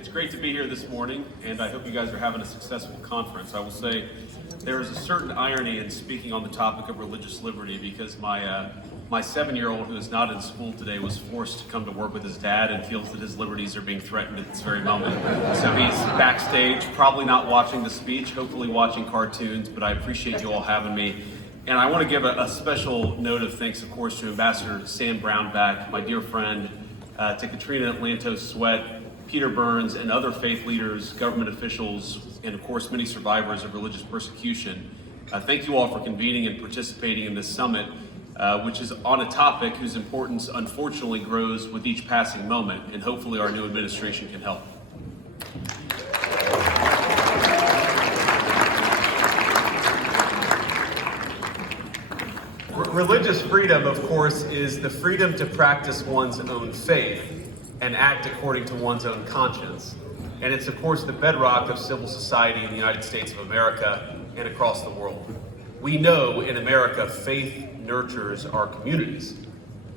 It's great to be here this morning, and I hope you guys are having a successful conference. I will say there is a certain irony in speaking on the topic of religious liberty because my 7-year-old who is not in school today was forced to come to work with his dad and feels that his liberties are being threatened at this very moment. So he's backstage, probably not watching the speech, hopefully watching cartoons, but I appreciate you all having me. And I want to give a special note of thanks, of course, to Ambassador Sam Brownback, my dear friend, to Katrina Lantos Sweat, Peter Burns, and other faith leaders, government officials, and of course many survivors of religious persecution. Thank you all for convening and participating in this summit, which is on a topic whose importance unfortunately grows with each passing moment, and hopefully our new administration can help. Religious freedom, of course, is the freedom to practice one's own faith and act according to one's own conscience. And it's, of course, the bedrock of civil society in the United States of America and across the world. We know in America, faith nurtures our communities.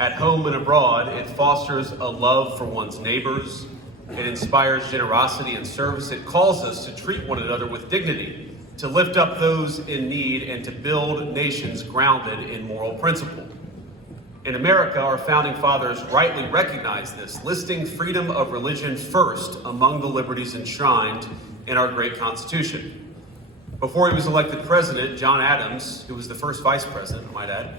At home and abroad, it fosters a love for one's neighbors. It inspires generosity and service. It calls us to treat one another with dignity, to lift up those in need, and to build nations grounded in moral principle. In America, our founding fathers rightly recognized this, listing freedom of religion first among the liberties enshrined in our great Constitution. Before he was elected president, John Adams, who was the first vice president, I might add,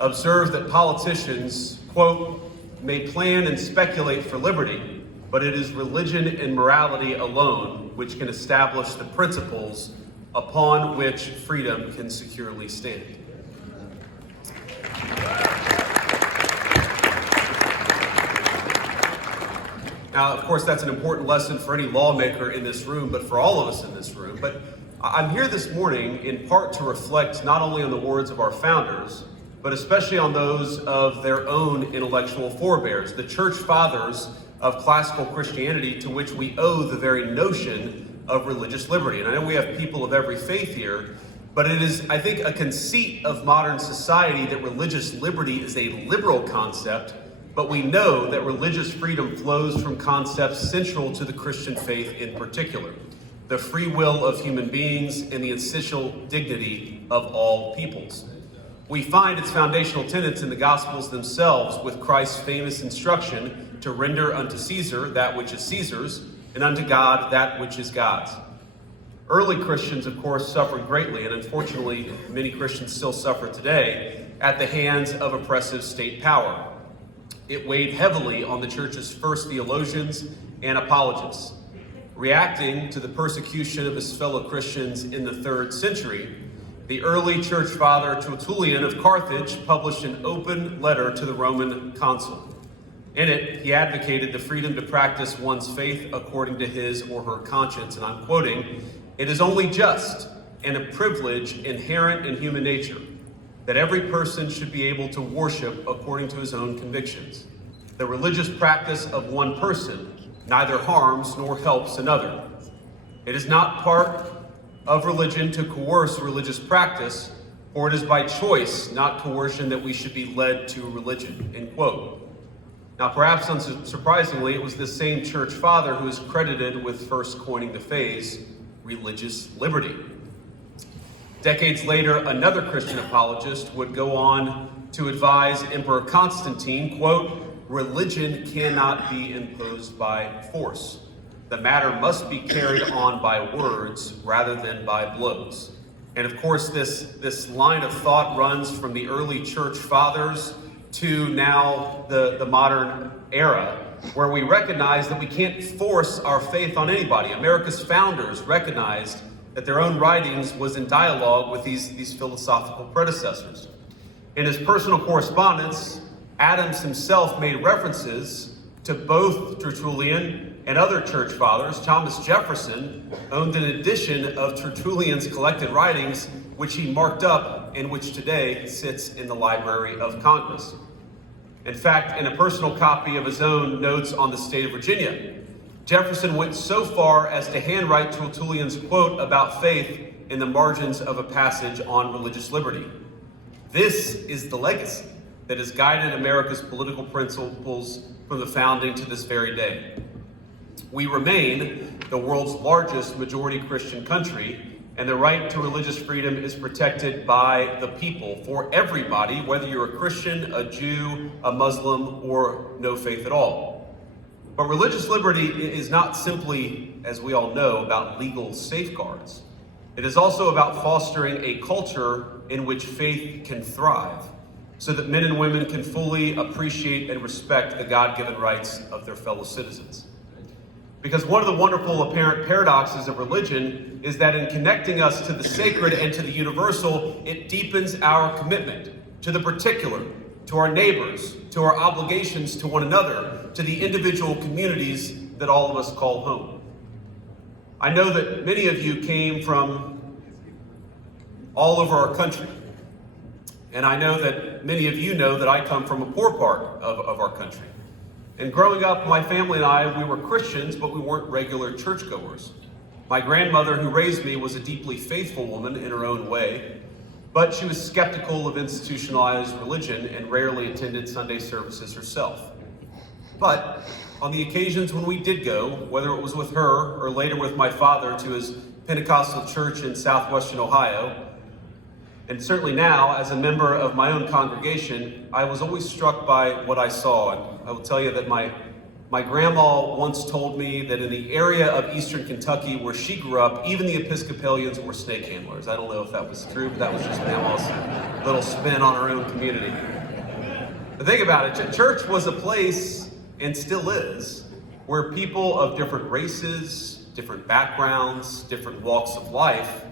observed that politicians, quote, may plan and speculate for liberty, but it is religion and morality alone which can establish the principles upon which freedom can securely stand. Now, of course, that's an important lesson for any lawmaker in this room, but for all of us in this room. But I'm here this morning in part to reflect not only on the words of our founders, but especially on those of their own intellectual forebears, the church fathers of classical Christianity, to which we owe the very notion of religious liberty. And I know we have people of every faith here, but it is, I think, a conceit of modern society that religious liberty is a liberal concept, but we know that religious freedom flows from concepts central to the Christian faith in particular, the free will of human beings and the essential dignity of all peoples. We find its foundational tenets in the Gospels themselves, with Christ's famous instruction to render unto Caesar that which is Caesar's, and unto God that which is God's. Early Christians, of course, suffered greatly, and unfortunately, many Christians still suffer today at the hands of oppressive state power. It weighed heavily on the church's first theologians and apologists. Reacting to the persecution of his fellow Christians in the 3rd century, the early church father Tertullian of Carthage published an open letter to the Roman consul. In it, he advocated the freedom to practice one's faith according to his or her conscience, and I'm quoting, "It is only just and a privilege inherent in human nature that every person should be able to worship according to his own convictions. The religious practice of one person neither harms nor helps another. It is not part of religion to coerce religious practice, for it is by choice, not coercion, that we should be led to religion," end quote. Now, perhaps unsurprisingly, it was this same church father who is credited with first coining the phrase, religious liberty. Decades later, another Christian apologist would go on to advise Emperor Constantine, quote, "Religion cannot be imposed by force. The matter must be carried on by words rather than by blows." And of course, this line of thought runs from the early church fathers to now the modern era, where we recognize that we can't force our faith on anybody. America's founders recognized that their own writings was in dialogue with these philosophical predecessors. In his personal correspondence, Adams himself made references to both Tertullian and other church fathers. Thomas Jefferson owned an edition of Tertullian's collected writings, which he marked up and which today sits in the Library of Congress. In fact, in a personal copy of his own Notes on the State of Virginia, Jefferson went so far as to handwrite Tertullian's quote about faith in the margins of a passage on religious liberty. This is the legacy that has guided America's political principles from the founding to this very day. We remain the world's largest majority Christian country, and the right to religious freedom is protected by the people, for everybody, whether you're a Christian, a Jew, a Muslim, or no faith at all. But religious liberty is not simply, as we all know, about legal safeguards. It is also about fostering a culture in which faith can thrive, so that men and women can fully appreciate and respect the God-given rights of their fellow citizens. Because one of the wonderful apparent paradoxes of religion is that in connecting us to the sacred and to the universal, it deepens our commitment to the particular, to our neighbors, to our obligations to one another, to the individual communities that all of us call home. I know that many of you came from all over our country, and I know that many of you know that I come from a poor part of our country. And growing up, my family and I, we were Christians, but we weren't regular churchgoers. My grandmother, who raised me, was a deeply faithful woman in her own way, but she was skeptical of institutionalized religion and rarely attended Sunday services herself. But on the occasions when we did go, whether it was with her or later with my father to his Pentecostal church in southwestern Ohio, and certainly now, as a member of my own congregation, I was always struck by what I saw. And I will tell you that my grandma once told me that in the area of eastern Kentucky where she grew up, even the Episcopalians were snake handlers. I don't know if that was true, but that was just grandma's little spin on her own community. But think about it, church was a place, and still is, where people of different races, different backgrounds, different walks of life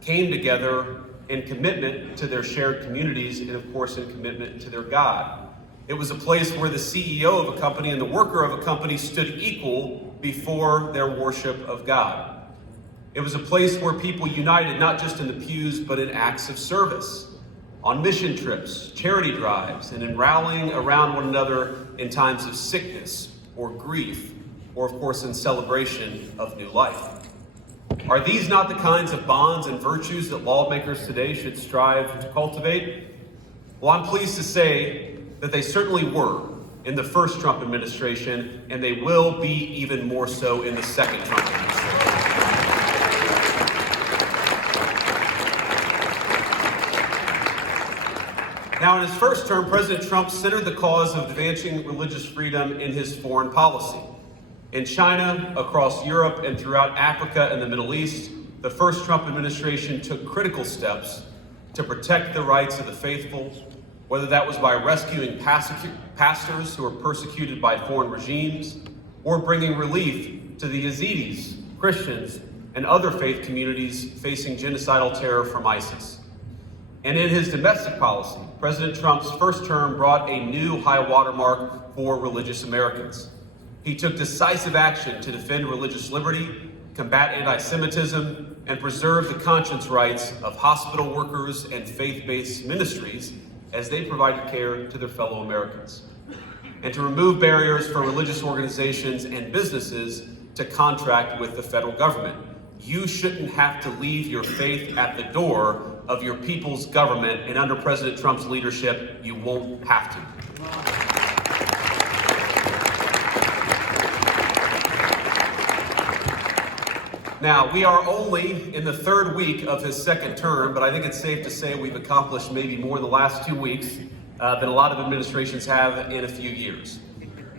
came together in commitment to their shared communities and, of course, in commitment to their God. It was a place where the CEO of a company and the worker of a company stood equal before their worship of God. It was a place where people united not just in the pews, but in acts of service, on mission trips, charity drives, and in rallying around one another in times of sickness or grief, or, of course, in celebration of new life. Are these not the kinds of bonds and virtues that lawmakers today should strive to cultivate? Well, I'm pleased to say that they certainly were in the first Trump administration, and they will be even more so in the second Trump administration. Now, in his first term, President Trump centered the cause of advancing religious freedom in his foreign policy. In China, across Europe, and throughout Africa and the Middle East, the first Trump administration took critical steps to protect the rights of the faithful, whether that was by rescuing pastors who were persecuted by foreign regimes, or bringing relief to the Yazidis, Christians, and other faith communities facing genocidal terror from ISIS. And in his domestic policy, President Trump's first term brought a new high watermark for religious Americans. He took decisive action to defend religious liberty, combat anti-Semitism, and preserve the conscience rights of hospital workers and faith-based ministries as they provided care to their fellow Americans, and to remove barriers for religious organizations and businesses to contract with the federal government. You shouldn't have to leave your faith at the door of your people's government, and under President Trump's leadership, you won't have to. Now, we are only in the third week of his second term, but I think it's safe to say we've accomplished maybe more in the last 2 weeks than a lot of administrations have in a few years.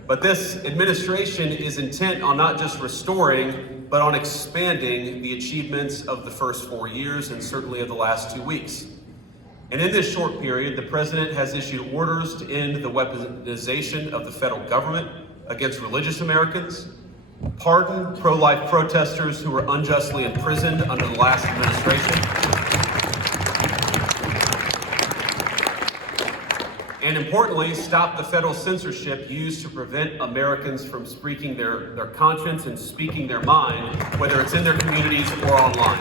But this administration is intent on not just restoring, but on expanding the achievements of the first 4 years and certainly of the last 2 weeks. And in this short period, the president has issued orders to end the weaponization of the federal government against religious Americans, pardon pro-life protesters who were unjustly imprisoned under the last administration, and importantly, stop the federal censorship used to prevent Americans from speaking their conscience and speaking their mind, whether it's in their communities or online.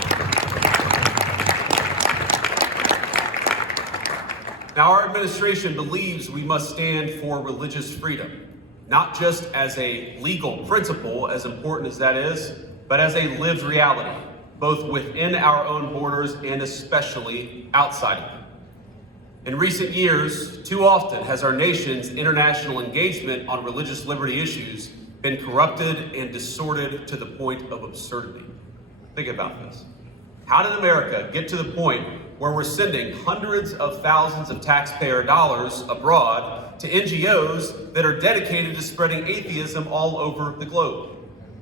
Now, our administration believes we must stand for religious freedom, not just as a legal principle, as important as that is, but as a lived reality, both within our own borders and especially outside of them. In recent years, too often has our nation's international engagement on religious liberty issues been corrupted and distorted to the point of absurdity. Think about this. How did America get to the point where we're sending hundreds of thousands of taxpayer dollars abroad to NGOs that are dedicated to spreading atheism all over the globe?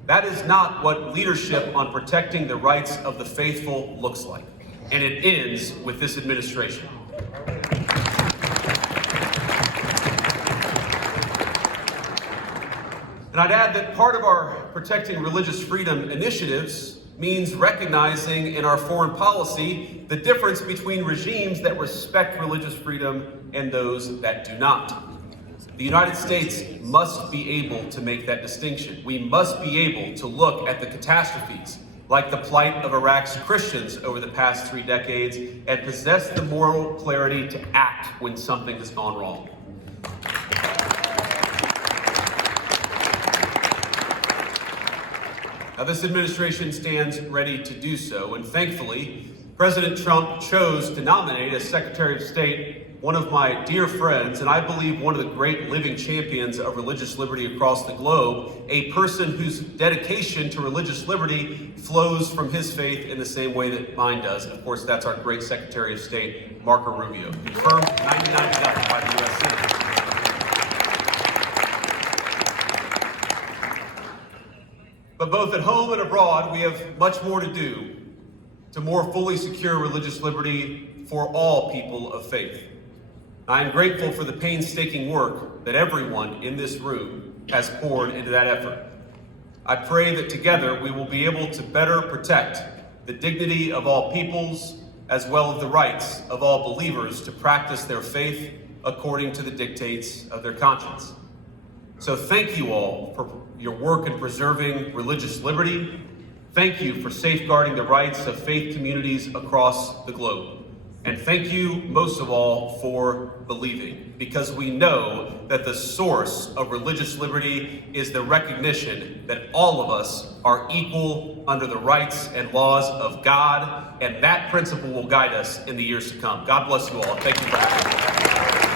That is not what leadership on protecting the rights of the faithful looks like. And it ends with this administration. And I'd add that part of our protecting religious freedom initiatives means recognizing in our foreign policy the difference between regimes that respect religious freedom and those that do not. The United States must be able to make that distinction. We must be able to look at the catastrophes, like the plight of Iraq's Christians over the past 3 decades, and possess the moral clarity to act when something has gone wrong. Now, this administration stands ready to do so, and thankfully, President Trump chose to nominate as Secretary of State one of my dear friends, and I believe one of the great living champions of religious liberty across the globe, a person whose dedication to religious liberty flows from his faith in the same way that mine does. And of course, that's our great Secretary of State, Marco Rubio, confirmed 99-0 by the U.S. Senate. But both at home and abroad, we have much more to do to more fully secure religious liberty for all people of faith. I am grateful for the painstaking work that everyone in this room has poured into that effort. I pray that together we will be able to better protect the dignity of all peoples, as well as the rights of all believers to practice their faith according to the dictates of their conscience. So thank you all for your work in preserving religious liberty. Thank you for safeguarding the rights of faith communities across the globe. And thank you, most of all, for believing, because we know that the source of religious liberty is the recognition that all of us are equal under the rights and laws of God, and that principle will guide us in the years to come. God bless you all, and thank you for having me.